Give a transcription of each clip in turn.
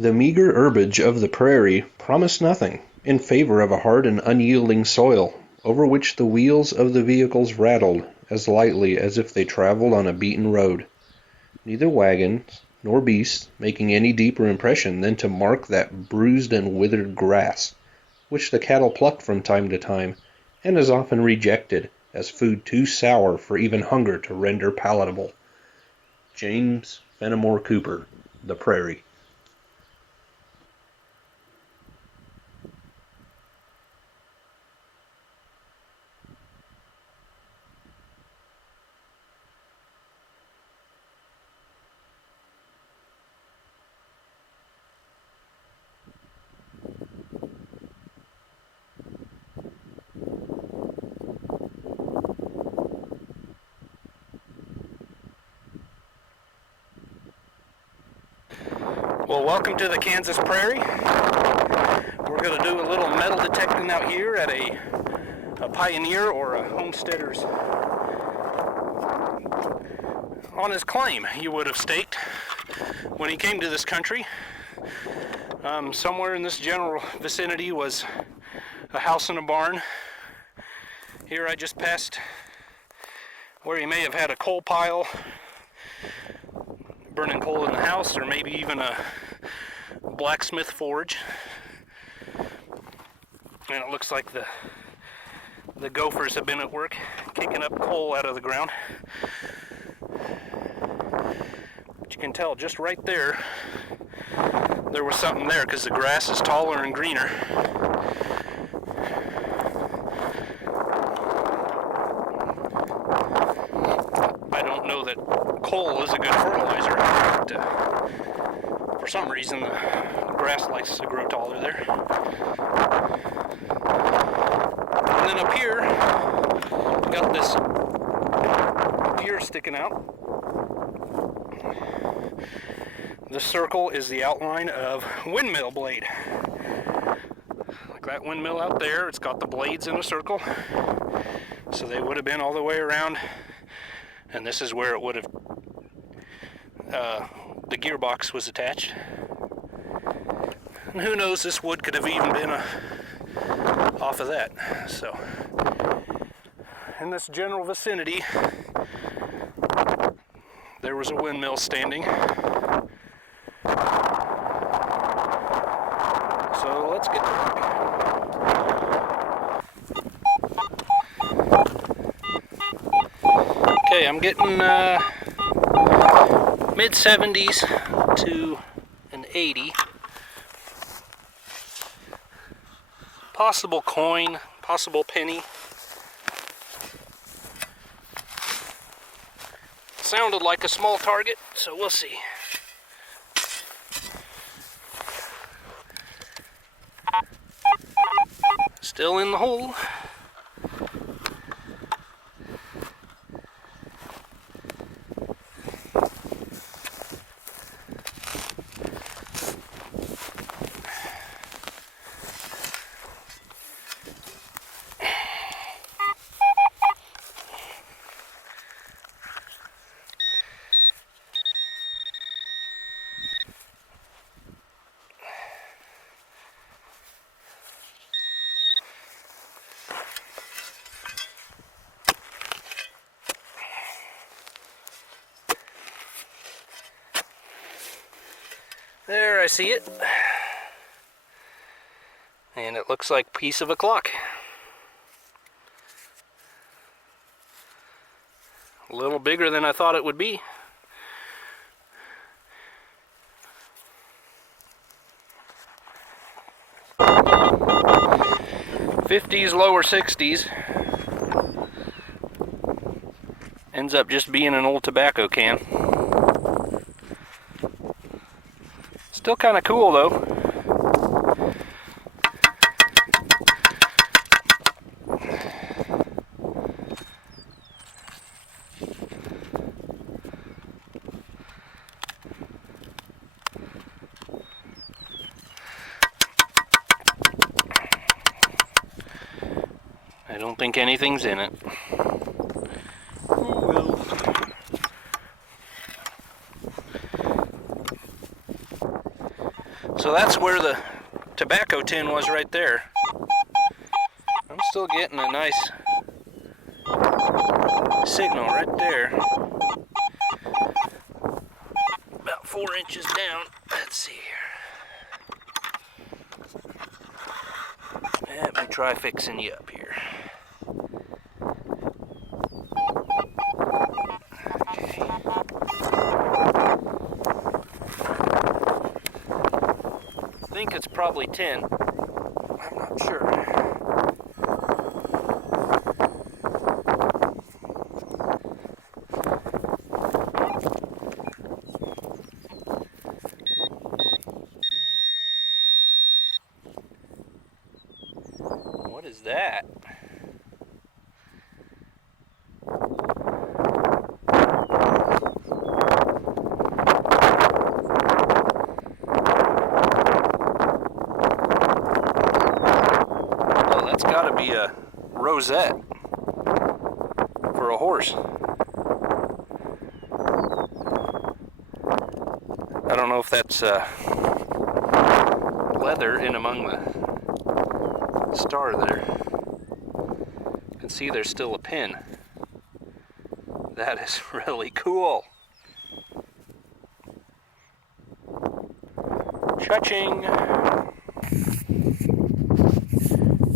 The meager herbage of the prairie promised nothing in favor of a hard and unyielding soil, over which the wheels of the vehicles rattled as lightly as if they traveled on a beaten road, neither wagons nor beasts making any deeper impression than to mark that bruised and withered grass, which the cattle pluck from time to time, and is often rejected as food too sour for even hunger to render palatable. James Fenimore Cooper, The Prairie. Well, welcome to the Kansas Prairie. We're going to do a little metal detecting out here at a pioneer or a homesteader's on his claim, you would have staked when he came to this country. Somewhere in this general vicinity was a house and a barn. Here I just passed where he may have had a coal pile, burning coal in the house, or maybe even a blacksmith forge. And it looks like the gophers have been at work kicking up coal out of the ground. But you can tell just right there was something there, because the grass is taller and greener. I don't know that coal is a good fertilizer, but for some reason the grass likes to grow taller there. And then up here, got this gear sticking out. The circle is the outline of windmill blade. Like that windmill out there, it's got the blades in a circle. So they would have been all the way around, and this is where it would have, the gearbox was attached. And who knows, this wood could have even been off of that. So, in this general vicinity, there was a windmill standing. So let's get to work. Okay, I'm getting mid-70s to an 80. Possible coin, possible penny. Sounded like a small target, so we'll see. Still in the hole. There, I see it. And it looks like a piece of a clock. A little bigger than I thought it would be. '50s, lower '60s. Ends up just being an old tobacco can. Still kind of cool though. I don't think anything's in it. So that's where the tobacco tin was right there. I'm still getting a nice signal right there. About 4 inches down. Let's see here. Let me try fixing you up here. Okay. I think it's probably 10. I'm not sure. What is that? Oh, that's got to be a rosette for a horse. I don't know if that's leather in among the star there. You can see there's still a pin. That is really cool. Cha-ching!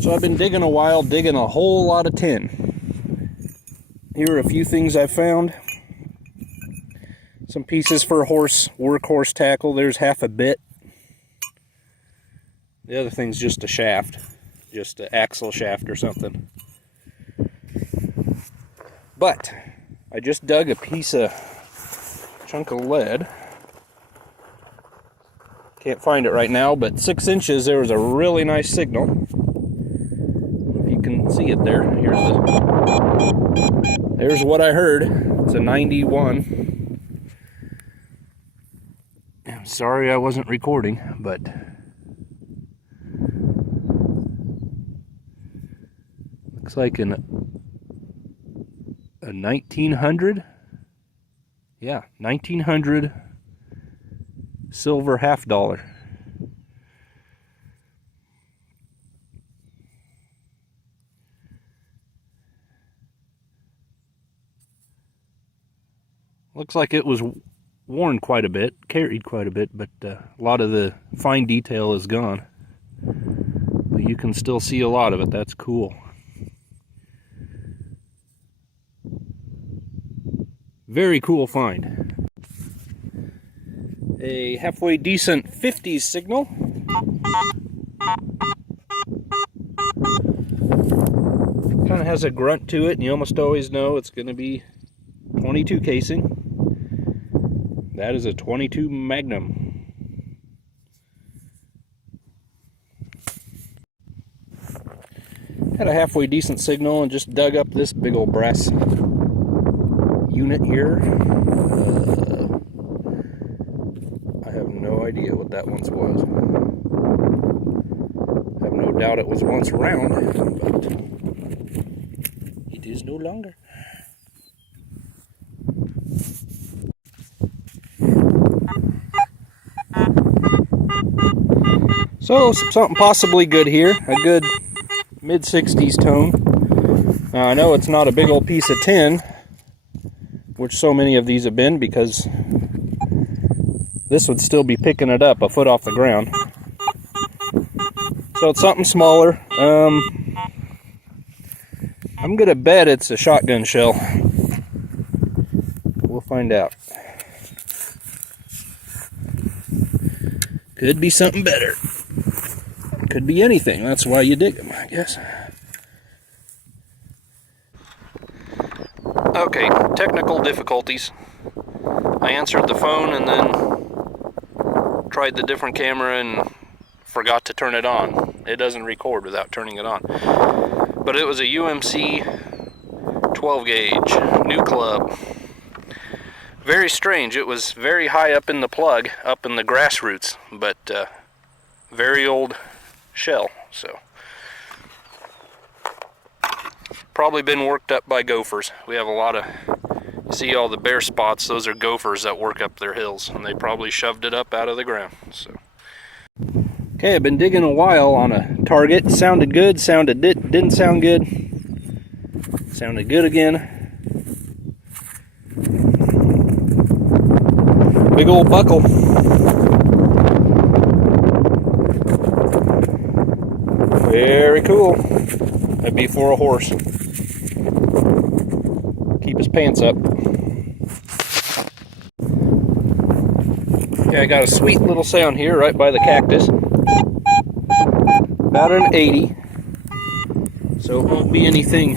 So I've been digging a while, digging a whole lot of tin. Here are a few things I found. Some pieces for workhorse tackle. There's half a bit. The other thing's just a shaft, just an axle shaft or something. But I just dug a chunk of lead. Can't find it right now, but 6 inches, there was a really nice signal. If you can see it there, there's what I heard. It's a 91. I'm sorry I wasn't recording, but looks like a 1900. Yeah, 1900 silver $50. Looks like it was worn quite a bit, carried quite a bit, but a lot of the fine detail is gone. But you can still see a lot of it. That's cool. Very cool find. A halfway decent 50s signal. Kind of has a grunt to it, and you almost always know it's going to be 22 casing. That is a 22 Magnum. Had a halfway decent signal and just dug up this big old brass unit here. I have no idea what that once was. I have no doubt it was once round, but it is no longer. So, something possibly good here. A good mid-60s tone. Now, I know it's not a big old piece of tin, which so many of these have been, because this would still be picking it up a foot off the ground. So it's something smaller. I'm gonna bet it's a shotgun shell. We'll find out. Could be something better. Could be anything. That's why you dig them, I guess. Okay, technical difficulties. I answered the phone and then tried the different camera and forgot to turn it on. It doesn't record without turning it on. But it was a UMC 12 gauge, new club. Very strange. It was very high up in the plug, up in the grassroots, but very old shell, so probably been worked up by gophers. We have a lot of, you see all the bare spots, those are gophers that work up their hills, and they probably shoved it up out of the ground. So Okay, I've been digging a while on a target. Sounded good, didn't sound good. Sounded good again. Big old buckle. Very cool. That'd be for a horse. Keep his pants up. Okay, I got a sweet little sound here right by the cactus. About an 80. So it won't be anything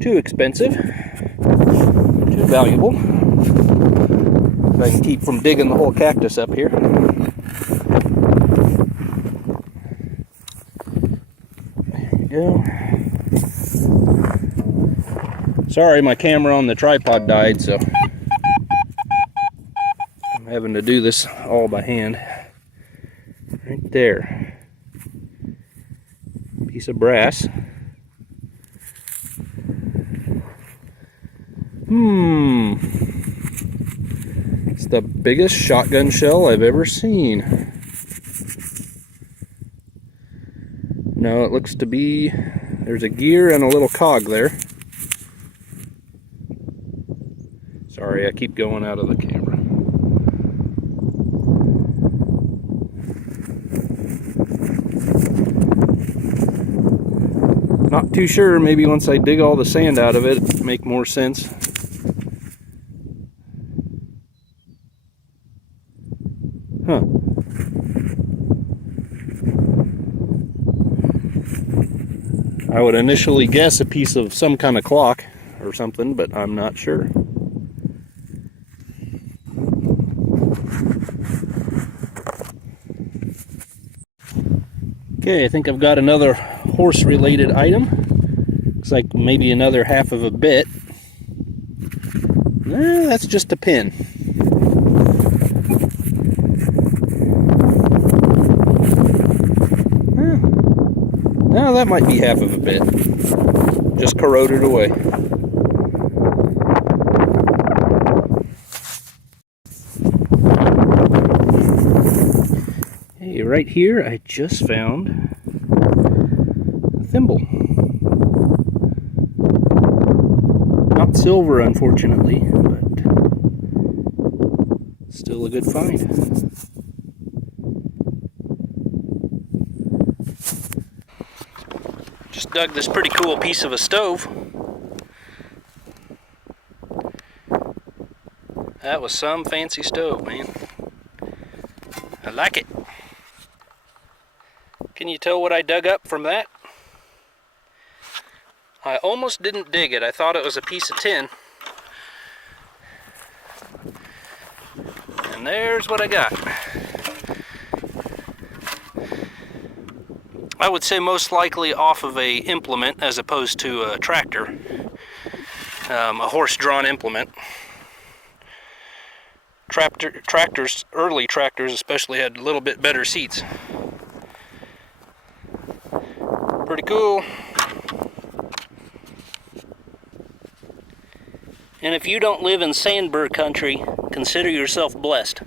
too expensive, too valuable. If I can keep from digging the whole cactus up here. There you go. Sorry, my camera on the tripod died, so I'm having to do this all by hand. Right there. Piece of brass. It's the biggest shotgun shell I've ever seen. No, it looks to be, there's a gear and a little cog there. Sorry, I keep going out of the camera. Not too sure, maybe once I dig all the sand out of it, it'll make more sense. Huh. I would initially guess a piece of some kind of clock or something, but I'm not sure. Okay, I think I've got another horse-related item. Looks like maybe another half of a bit. That's just a pin. Now that might be half of a bit. Just corroded away. Hey, right here I just found a thimble. Not silver, unfortunately, but still a good find. Just dug this pretty cool piece of a stove. That was some fancy stove, man. I like it. Can you tell what I dug up from that? I almost didn't dig it. I thought it was a piece of tin. And there's what I got. I would say most likely off of a implement as opposed to a tractor. A horse-drawn implement. Tractors, early tractors especially, had a little bit better seats. Pretty cool. And if you don't live in sandbur country, consider yourself blessed.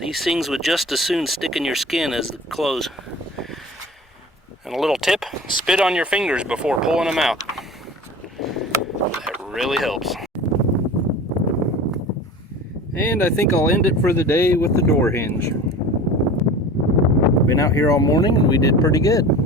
These things would just as soon stick in your skin as the clothes. And a little tip, spit on your fingers before pulling them out. That really helps. And I think I'll end it for the day with the door hinge. Been out here all morning and we did pretty good.